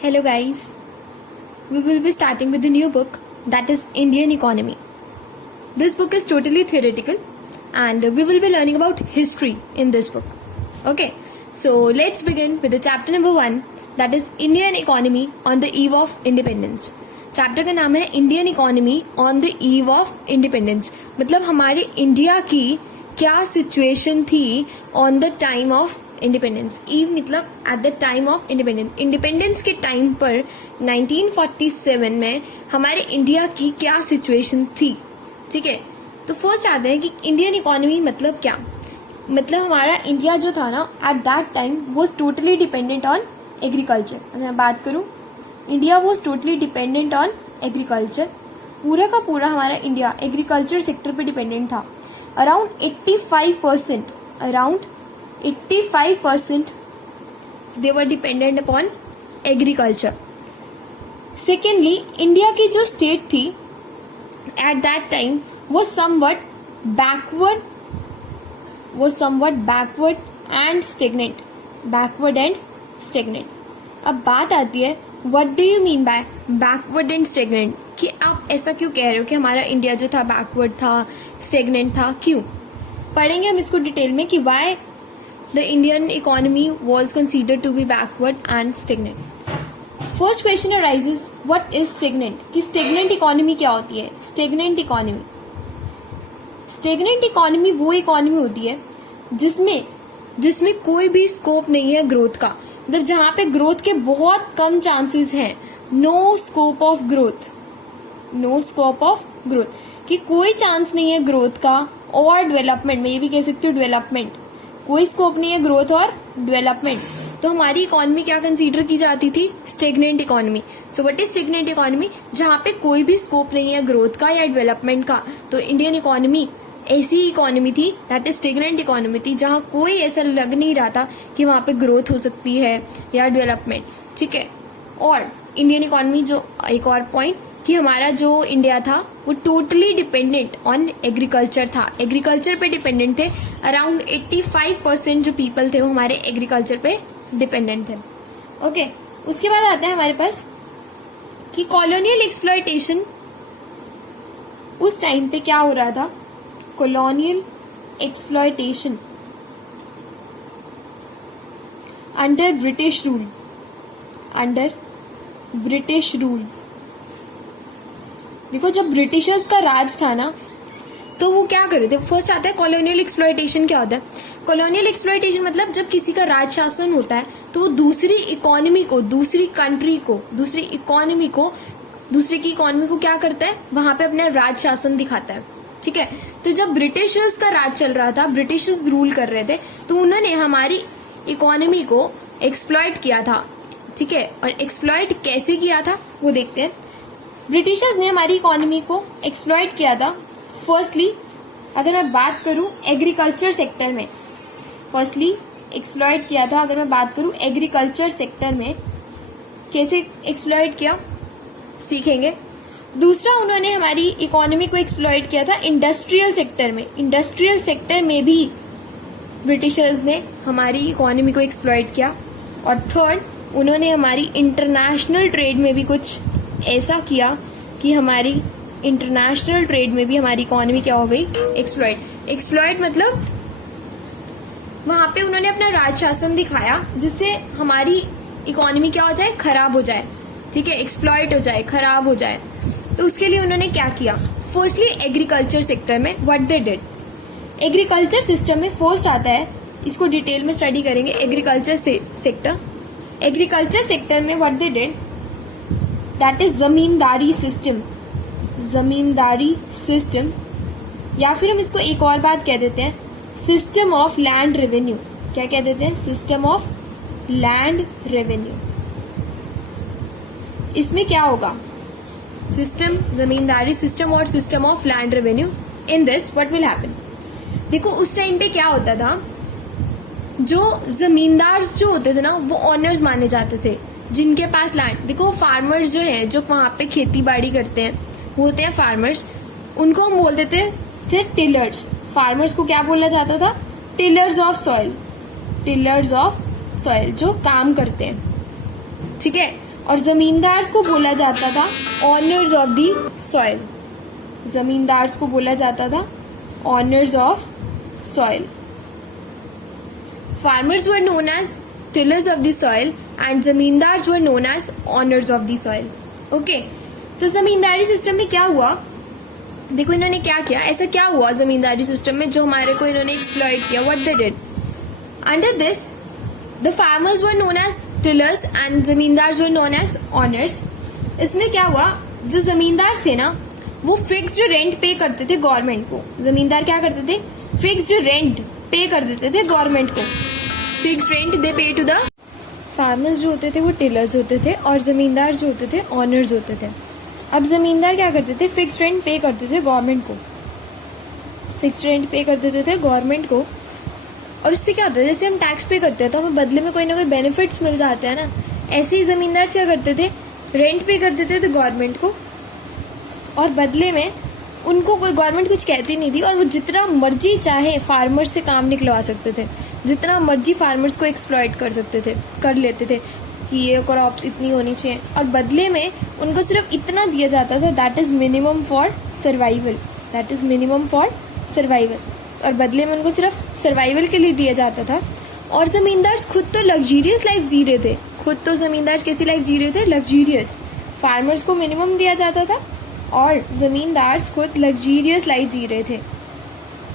Hello guys, we will be starting with a new book that is Indian Economy. This book is totally theoretical and we will be learning about history in this book. Okay, so let's begin with the chapter number 1 that is Indian Economy on the Eve of Independence. Chapter का नाम है Indian economy on the eve of independence. मतलब हमारे India की क्या situation थी on the time of independence. Eve मतलब at the time of independence. Independence के टाइम पर 1947 में हमारे इंडिया की क्या सिचुएशन थी. ठीक है, तो फर्स्ट आते हैं कि इंडियन इकोनॉमी मतलब क्या. मतलब हमारा इंडिया जो था ना at that time was totally dependent on agriculture. अगर मैं बात करूं, India was totally dependent on agriculture. पूरा का पूरा हमारा इंडिया एग्रीकल्चर सेक्टर पे डिपेंडेंट था. Around 85% they were dependent upon agriculture. Secondly, India की जो स्टेट थी एट दैट टाइम वो समवट बैकवर्ड एंड स्टेगनेंट. अब बात आती है what do you mean by backward and stagnant, कि आप ऐसा क्यों कह रहे हो कि हमारा इंडिया जो था बैकवर्ड था, स्टेगनेंट था, क्यों. पढ़ेंगे हम इसको डिटेल में कि why the Indian economy was considered to be backward and stagnant. First question arises what is stagnant, कि स्टेगनेंट इकोनॉमी क्या होती है. स्टेगनेंट इकोनॉमी वो इकोनॉमी होती है जिसमें कोई भी स्कोप नहीं है ग्रोथ का. मतलब जहां पे ग्रोथ के बहुत कम चांसेस हैं. नो स्कोप ऑफ ग्रोथ, कि कोई चांस नहीं है ग्रोथ का और डेवलपमेंट में. ये भी कह सकते हो डेवलपमेंट. कोई स्कोप नहीं है ग्रोथ और डेवलपमेंट. तो हमारी इकोनॉमी क्या कंसीडर की जाती थी, stagnant economy. So what is stagnant economy, जहां पे कोई भी स्कोप नहीं है ग्रोथ का या डेवलपमेंट का. तो इंडियन इकोनॉमी ऐसी इकोनॉमी थी, दैट इज स्टेगनेंट इकोनॉमी थी, जहां कोई ऐसा लग नहीं रहा था कि वहां पे ग्रोथ हो सकती है या डेवलपमेंट. ठीक है, और इंडियन इकोनॉमी जो एक और पॉइंट कि हमारा जो इंडिया था वो टोटली डिपेंडेंट ऑन एग्रीकल्चर था. एग्रीकल्चर पे डिपेंडेंट थे. अराउंड 85% जो पीपल थे वो हमारे एग्रीकल्चर पे डिपेंडेंट थे. ओके, उसके बाद आते हैं हमारे पास कि कॉलोनियल एक्सप्लॉयटेशन उस टाइम पे क्या हो रहा था. colonial exploitation under British rule. देखो, जब ब्रिटिशर्स का राज था ना तो वो क्या कर रहे थे. फर्स्ट आता है कॉलोनियल एक्सप्लॉयटेशन. क्या होता है कॉलोनियल एक्सप्लॉयटेशन, मतलब जब किसी का राज शासन होता है तो वो दूसरी इकोनॉमी को, दूसरी की इकोनॉमी को क्या करता है, वहां पे अपना राज शासन दिखाता है. ठीक है, तो जब ब्रिटिशर्स का राज चल रहा था, ब्रिटिशर्स रूल कर रहे थे, तो उन्होंने हमारी इकोनॉमी को एक्सप्लॉइट किया था. ठीक है, और एक्सप्लॉइट कैसे किया था वो देखते हैं. ब्रिटिशर्स ने हमारी इकोनॉमी को एक्सप्लॉइट किया था. फर्स्टली अगर मैं बात करूं एग्रीकल्चर सेक्टर में, अगर मैं बात करूं एग्रीकल्चर सेक्टर में कैसे एक्सप्लॉइट किया सीखेंगे. दूसरा, उन्होंने हमारी इकोनॉमी को एक्सप्लॉइट किया था इंडस्ट्रियल सेक्टर में भी ब्रिटिशर्स ने हमारी इकोनॉमी को एक्सप्लॉइट किया. और थर्ड, उन्होंने हमारी इंटरनेशनल ट्रेड में भी कुछ ऐसा किया कि हमारी इंटरनेशनल ट्रेड में भी हमारी इकोनॉमी क्या हो गई, एक्सप्लॉइट मतलब वहां पे उन्होंने अपना राज शासन दिखाया जिससे हमारी इकोनॉमी क्या हो जाए, खराब हो जाए. ठीक है, एक्सप्लॉइट हो जाए, खराब हो जाए. तो उसके लिए उन्होंने क्या किया. फर्स्टली एग्रीकल्चर सेक्टर में what they did. Agriculture system में फर्स्ट आता है, इसको डिटेल में स्टडी करेंगे. एग्रीकल्चर सेक्टर में what they did, that is zamindari system, या फिर हम इसको एक और बात कह देते हैं, सिस्टम ऑफ लैंड रेवेन्यू. क्या कह देते हैं, सिस्टम ऑफ लैंड रेवेन्यू. इसमें क्या होगा, सिस्टम, जमींदारी सिस्टम और system of land revenue. In this what will happen. देखो, उस टाइम पे क्या होता था, जो जमींदार जो होते थे ना वो ऑनर्स माने जाते थे जिनके पास लैंड. देखो, फार्मर्स जो है जो वहां पे खेती बाड़ी करते हैं वो होते हैं फार्मर्स. उनको हम बोलते थे टिलर्स. फार्मर्स को क्या बोला जाता था, टिलर्स ऑफ सॉइल, जो काम करते हैं. ठीक है, और जमींदार्स को बोला जाता था owners of the soil. Zamindars को बोला जाता था owners of soil. Farmers were known as tillers of the soil and zamindars were known as owners of the soil. Okay, तो जमींदारी सिस्टम में क्या हुआ, देखो इन्होंने क्या किया, ऐसा क्या हुआ जमींदारी सिस्टम में जो हमारे को इन्होंने एक्सप्लॉइट किया। What they did under this, the farmers were known as tillers and zamindars were known as owners. इसमें क्या हुआ, जो जमींदार थे ना वो फिक्स्ड रेंट पे करते थे गवर्नमेंट को। जमींदार क्या करते थे, फिक्स्ड रेंट पे कर देते थे गवर्नमेंट को। फिक्स्ड रेंट दे पे टू द फार्मर्स। जो होते थे वो टिलर्स होते थे और जमींदार जो होते थे ऑनर्स होते थे। अब जमींदार क्या करते थे, फिक्स्ड रेंट पे करते थे गवर्नमेंट को। फिक्स्ड रेंट पे कर देते थे गवर्नमेंट को, और इससे क्या होता है, जैसे हम टैक्स पे करते हैं तो हमें बदले में कोई ना कोई बेनिफिट्स मिल जाते हैं ना, ऐसे ही जमींदार क्या करते थे, रेंट पे कर देते थे गवर्नमेंट को, और बदले में उनको कोई गवर्नमेंट कुछ कहती नहीं थी, और वो जितना मर्जी चाहे फार्मर्स से काम निकलवा सकते थे, जितना मर्जी फार्मर्स को एक्सप्लॉइट कर सकते थे, कर लेते थे कि ये क्रॉप्स इतनी होनी चाहिए, और बदले में उनको सिर्फ इतना दिया जाता था, that is minimum for survival. That is minimum for survival, और बदले में उनको सिर्फ सर्वाइवल के लिए दिया जाता था। और जमींदार खुद तो लग्जीरियस लाइफ जी रहे थे, खुद तो जमींदार कैसी लाइफ जी रहे थे, लग्जीरियस। फार्मर्स को मिनिमम दिया जाता था और जमींदार खुद लग्जीरियस लाइफ जी रहे थे।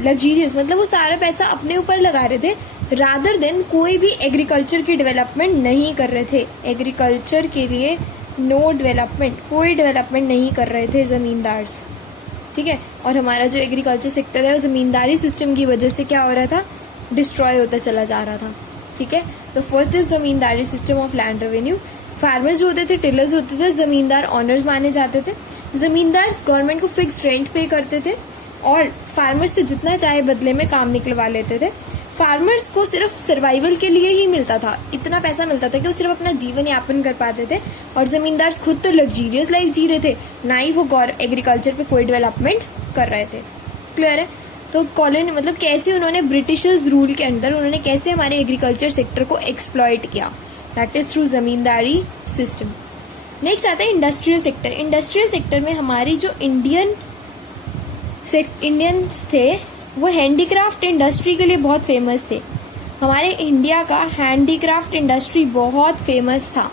लग्जीरियस मतलब वो सारा पैसा अपने ऊपर लगा रहे थे, रादर देन कोई भी एग्रीकल्चर की डेवलपमेंट नहीं कर रहे थे। एग्रीकल्चर के लिए नो डेवलपमेंट, कोई डेवलपमेंट नहीं कर रहे थे जमींदार, ठीक है। और हमारा जो एग्रीकल्चर सेक्टर है वो जमींदारी सिस्टम की वजह से क्या हो रहा था, डिस्ट्रॉय होता चला जा रहा था, ठीक है। तो first is zamindari system of land revenue. Farmers जो होते थे टिलर्स होते थे, जमींदार ऑनर्स माने जाते थे। जमींदार गवर्नमेंट को फिक्स रेंट पे करते थे और फार्मर्स से जितना चाहे बदले में काम निकलवा लेते थे। फार्मर्स को सिर्फ सर्वाइवल के लिए ही मिलता था, इतना पैसा मिलता था कि वो सिर्फ अपना जीवन यापन कर पाते थे, और जमींदार खुद तो लग्जीरियस लाइफ जी रहे थे, ना ही वो एग्रीकल्चर पे कोई डेवलपमेंट कर रहे थे। क्लियर है। तो कॉलोनी मतलब कैसे उन्होंने ब्रिटिशर्स रूल के अंदर उन्होंने कैसे हमारे एग्रीकल्चर सेक्टर को एक्सप्लॉइट किया, that is through zamindari system. Next आता है इंडस्ट्रियल सेक्टर। इंडस्ट्रियल सेक्टर में हमारी जो इंडियंस थे वो हैंडीक्राफ्ट इंडस्ट्री के लिए बहुत फेमस थे। हमारे इंडिया का हैंडीक्राफ्ट इंडस्ट्री बहुत फेमस था।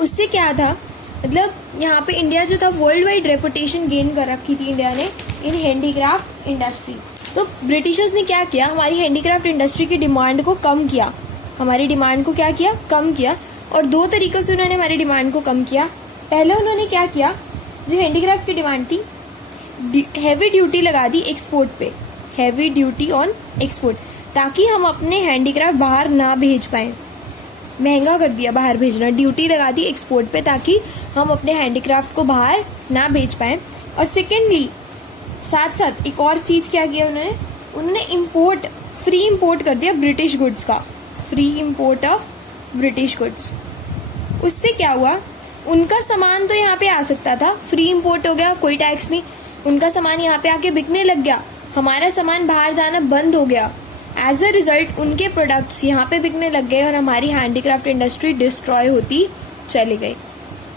उससे क्या था, मतलब यहाँ पे इंडिया जो था वर्ल्ड वाइड रेपुटेशन गेन कर रखी थी इंडिया ने इन हैंडीक्राफ्ट इंडस्ट्री। तो ब्रिटिशर्स ने क्या किया, हमारी हैंडीक्राफ्ट इंडस्ट्री की डिमांड को कम किया, हमारी डिमांड को क्या किया, कम किया। और दो तरीकों से उन्होंने हमारी डिमांड को कम किया। पहले उन्होंने क्या किया, जो हैंडीक्राफ्ट की डिमांड थी, हैवी ड्यूटी लगा दी एक्सपोर्ट पे, हैवी ड्यूटी ऑन एक्सपोर्ट, ताकि हम अपने हैंडीक्राफ्ट बाहर ना भेज पाए। महंगा कर दिया बाहर भेजना, ड्यूटी लगा दी एक्सपोर्ट पे ताकि हम अपने हैंडीक्राफ्ट को बाहर ना भेज पाए। और सेकेंडली साथ साथ एक और चीज क्या किया उन्होंने इम्पोर्ट, फ्री इम्पोर्ट कर दिया ब्रिटिश गुड्स का, free import of British goods. उससे क्या हुआ, उनका सामान तो यहाँ पे आ सकता था, फ्री इम्पोर्ट हो गया, कोई टैक्स नहीं, उनका सामान यहाँ पे आके बिकने लग गया, हमारा सामान बाहर जाना बंद हो गया। एज अ रिजल्ट उनके प्रोडक्ट्स यहाँ पे बिकने लग गए और हमारी हैंडीक्राफ्ट इंडस्ट्री डिस्ट्रॉय होती चली गई।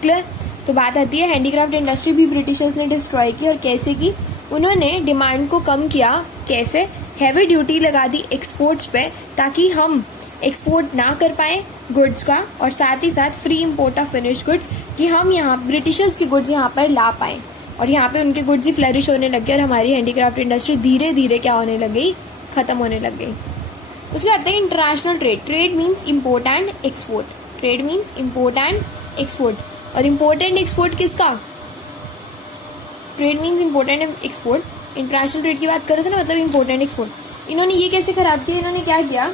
क्लियर। तो बात आती है हैंडीक्राफ्ट इंडस्ट्री भी ब्रिटिशर्स ने डिस्ट्रॉय की, और कैसे की, उन्होंने डिमांड को कम किया। कैसे, हैवी ड्यूटी लगा दी एक्सपोर्ट्स पे ताकि हम एक्सपोर्ट ना कर पाए गुड्स का, और साथ ही साथ free import of finish goods कि हम यहाँ ब्रिटिशर्स की गुड्स यहाँ पर ला पाए, और यहाँ पे उनके गुड्स ही फ्लरिश होने लग गए और हमारी हैंडीक्राफ्ट इंडस्ट्री धीरे धीरे क्या होने लग गई, खत्म होने लग गई। उसके बाद है international trade. Trade means import and export, trade means import and export. और इम्पोर्ट एंड एक्सपोर्ट किसका, trade means import and export. International trade की बात कर रहे थे ना, मतलब इम्पोर्ट एंड एक्सपोर्ट। इन्होंने ये कैसे खराब किया, इन्होंने क्या किया,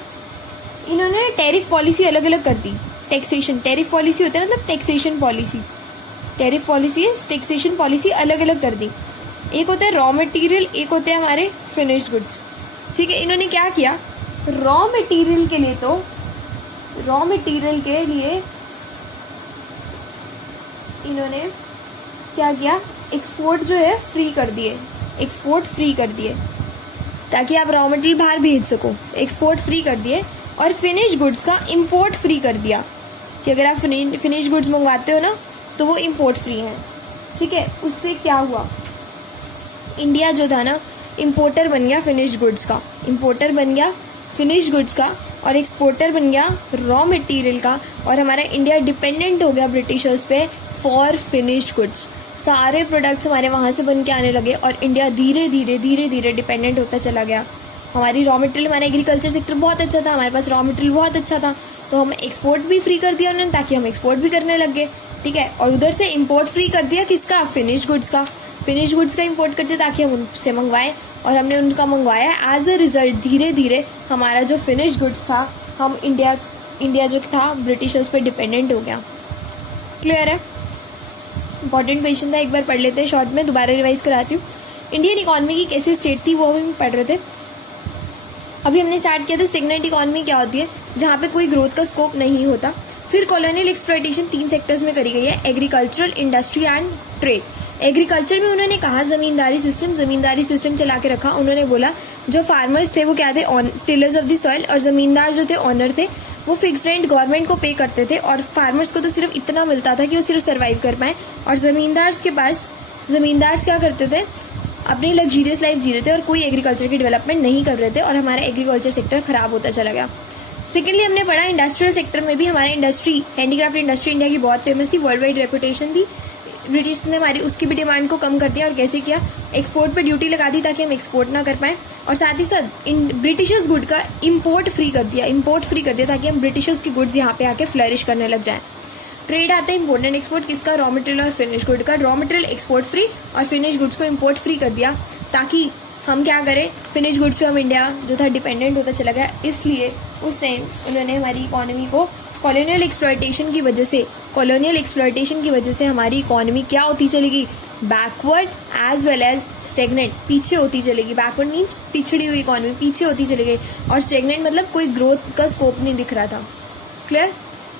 इन्होंने टैरिफ पॉलिसी अलग अलग कर दी। टैक्सेशन, टैरिफ पॉलिसी होता है मतलब taxation policy, tariff policy taxation policy अलग अलग कर दी। एक होता है रॉ मटेरियल, एक होते हैं हमारे फिनिश्ड गुड्स, ठीक है। इन्होंने क्या किया, रॉ मटेरियल के लिए तो रॉ मटेरियल के लिए इन्होंने क्या किया, एक्सपोर्ट जो है फ्री कर दिए, एक्सपोर्ट फ्री कर दिए ताकि आप रॉ मटेरियल बाहर भेज सको, एक्सपोर्ट फ्री कर दिए। और फिनिश गुड्स का इंपोर्ट फ्री कर दिया कि अगर आप फिनिश गुड्स मंगवाते हो ना तो वो इम्पोर्ट फ्री हैं, ठीक है। उससे क्या हुआ, इंडिया जो था ना इम्पोर्टर बन गया फिनिश गुड्स का, इम्पोर्टर बन गया फिनिश गुड्स का, और एक्सपोर्टर बन गया रॉ मटेरियल का, और हमारा इंडिया डिपेंडेंट हो गया ब्रिटिशर्स पे फॉर फिनिश्ड गुड्स। सारे प्रोडक्ट्स हमारे वहाँ से बन के आने लगे और इंडिया धीरे धीरे डिपेंडेंट होता चला गया। हमारी रॉ मटेरियल, हमारा एग्रीकल्चर सेक्टर बहुत अच्छा था, हमारे पास रॉ मटेरियल बहुत अच्छा था, तो हम एक्सपोर्ट भी फ्री कर दिया उन्होंने ताकि हम एक्सपोर्ट भी करने लग गए, ठीक है। और उधर से इम्पोर्ट फ्री कर दिया किसका, फिनिश गुड्स का, फिनिश गुड्स का इम्पोर्ट कर दिया ताकि हम उनसे मंगवाएं, और हमने उनका मंगवाया। एज अ रिजल्ट धीरे धीरे हमारा जो फिनिश गुड्स था, हम इंडिया जो था ब्रिटिशर्स पे डिपेंडेंट हो गया। क्लियर है? इंपॉर्टेंट क्वेश्चन था, एक बार पढ़ लेते हैं शॉर्ट में, दोबारा रिवाइज कराती हूँ। इंडियन इकोनॉमी की कैसी स्टेट थी वो हम पढ़ रहे थे। अभी हमने स्टार्ट किया था स्टेगनेंट इकोनॉमी क्या होती है, जहाँ पे कोई ग्रोथ का स्कोप नहीं होता। फिर कॉलोनियल एक्सप्लॉयटेशन 3 सेक्टर्स में करी गई है, agricultural, industry and trade. Agriculture में उन्होंने कहा जमींदारी सिस्टम चला के रखा। उन्होंने बोला जो फार्मर्स थे वो क्या थे, टिलर्स ऑफ द सॉइल, और जमींदार जो थे ऑनर थे, वो फिक्स रेंट गवर्नमेंट को पे करते थे, और फार्मर्स को तो सिर्फ इतना मिलता था कि वो सिर्फ सर्वाइव कर पाए। और जमींदार्स क्या करते थे, अपनी लग्जरियस लाइफ जी रहे थे और कोई एग्रीकल्चर की डेवलपमेंट नहीं कर रहे थे, और हमारा एग्रीकल्चर सेक्टर खराब होता चला गया। सेकेंडली हमने पढ़ा इंडस्ट्रियल सेक्टर में भी हमारी इंडस्ट्री, हैंडीक्राफ्ट इंडस्ट्री इंडिया की बहुत फेमस थी, वर्ल्ड वाइड रेपुटेशन थी। ब्रिटिश ने हमारी उसकी भी डिमांड को कम कर दिया, और कैसे किया, एक्सपोर्ट पे ड्यूटी लगा दी ताकि हम एक्सपोर्ट ना कर पाए, और साथ ही साथ ब्रिटिशर्स गुड का इम्पोर्ट फ्री कर दिया ताकि हम ब्रिटिशर्स की गुड्स यहाँ पे आके फ्लरिश करने लग जाए। ट्रेड आता है इम्पोर्ट एंड एक्सपोर्ट किसका, रॉ मटेरियल और फिनिश गुड का। रॉ मटेरियल एक्सपोर्ट फ्री और फिनिश गुड्स को इम्पोर्ट फ्री कर दिया ताकि हम क्या करें, फिनिश गुड्स पे हम इंडिया जो था डिपेंडेंट होता चला गया। इसलिए उस टाइम उन्होंने हमारी इकोनॉमी को कॉलोनियल एक्सप्लॉयटेशन की वजह से हमारी इकोनॉमी क्या होती चलेगी, backward as well as stagnant, पीछे होती चलेगी। बैकवर्ड मीन्स पिछड़ी हुई इकोनॉमी पीछे होती चलेगी, और स्टेगनेंट मतलब कोई ग्रोथ का स्कोप नहीं दिख रहा था। Clear?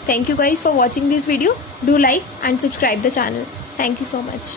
Thank you guys for watching this video. Do like and subscribe the channel. Thank you so much.